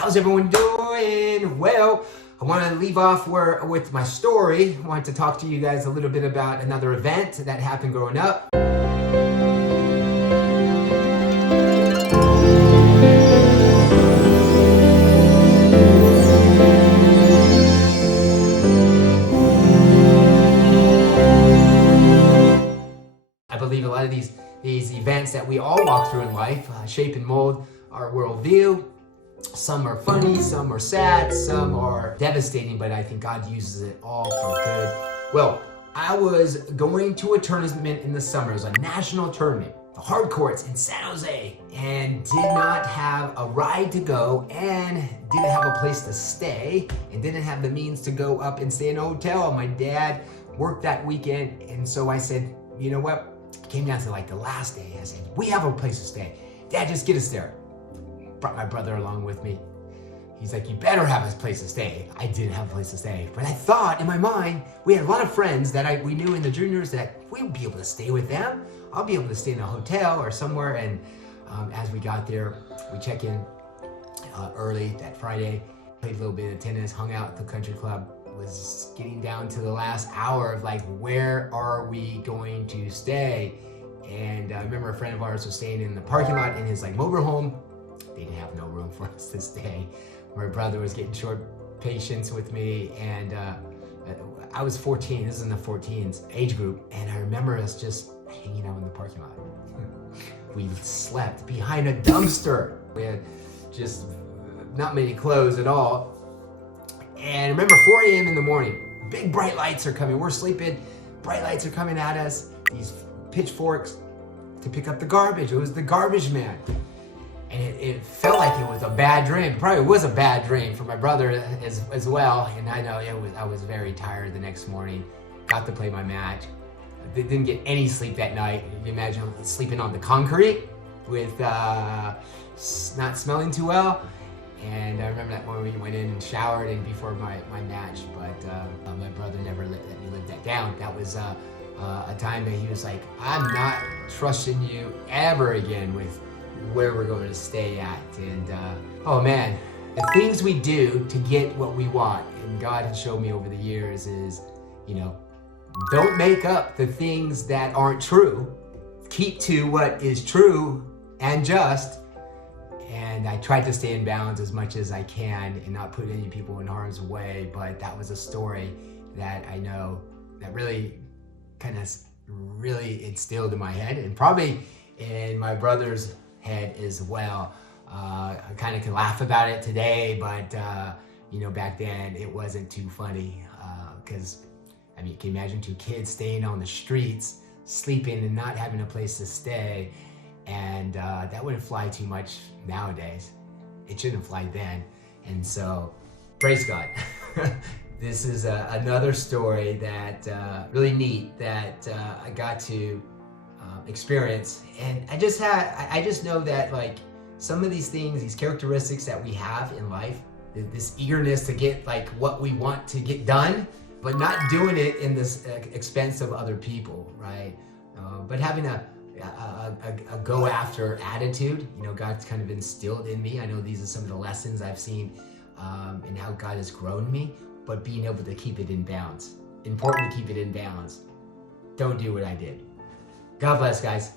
How's everyone doing? Well, I want to leave off with my story. I want to talk to you guys a little bit about another event that happened growing up. I believe a lot of these events that we all walk through in life shape and mold our worldview. Some are funny, some are sad, some are devastating, but I think God uses it all for good. Well, I was going to a tournament in the summer. It was a national tournament, the hard courts in San Jose, and did not have a ride to go and didn't have a place to stay and didn't have the means to go up and stay in a hotel. My dad worked that weekend, and so I said, you know what? It came down to like the last day. I said, we have a place to stay. Dad, just get us there. Brought my brother along with me. He's like, you better have a place to stay. I didn't have a place to stay, but I thought in my mind, we had a lot of friends that we knew in the juniors that we would be able to stay with them. I'll be able to stay in a hotel or somewhere. And as we got there, we check in early that Friday, played a little bit of tennis, hung out at the country club. Was getting down to the last hour of like, where are we going to stay? And I remember a friend of ours was staying in the parking lot in his like motorhome. They didn't have no room for us to stay. My brother was getting short patience with me, and I was 14. This is in the 14s age group, and I remember us just hanging out in the parking lot. We slept behind a dumpster. We had just not many clothes at all. And remember, 4 a.m. in the morning, big bright lights are coming. We're sleeping, bright lights are coming at us. These pitchforks to pick up the garbage. It was the garbage man. And it felt like it was a bad dream. Probably was a bad dream for my brother as well. And I know I was very tired the next morning. Got to play my match. I didn't get any sleep that night. You can imagine sleeping on the concrete with not smelling too well. And I remember that when we went in and showered and before my match, but my brother never let me live that down. That was a time that he was like, I'm not trusting you ever again with where we're going to stay at. And oh man, the things we do to get what we want, and God has shown me over the years is, don't make up the things that aren't true. Keep to what is true and just. And I tried to stay in balance as much as I can and not put any people in harm's way, but that was a story that I know that really really instilled in my head, and probably in my brother's head as well. I kind of can laugh about it today, but back then it wasn't too funny, because you can imagine 2 kids staying on the streets, sleeping and not having a place to stay, and that wouldn't fly too much nowadays. It shouldn't fly then. And so, praise God. This is another story that really neat that I got to experience. And I just know that like some of these things, these characteristics that we have in life, this eagerness to get like what we want to get done, but not doing it in this expense of other people, right? But having a go after attitude, God's kind of instilled in me. I know these are some of the lessons I've seen and how God has grown me, but being able to keep it in balance. Important to keep it in balance. Don't do what I did. God bless, guys.